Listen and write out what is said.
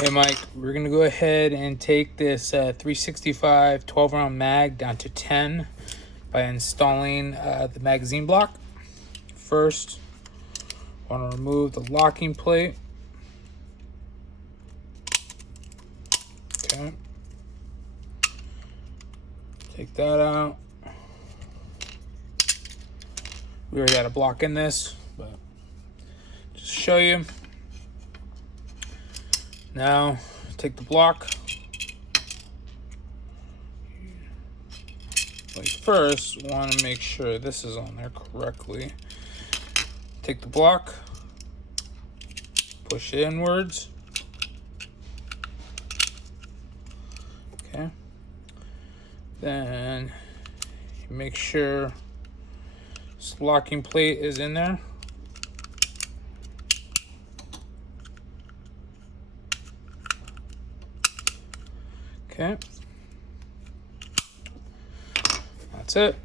Hey Mike, we're going to go ahead and take this 365 12-round mag down to 10 by installing the magazine block. First, I want to remove the locking plate. Okay. Take that out. We already had a block in this, but just to show you. Now, take the block. Like first, want to make sure this is on there correctly. Take the block, push it inwards. Okay. Then make sure this locking plate is in there. Okay. That's it.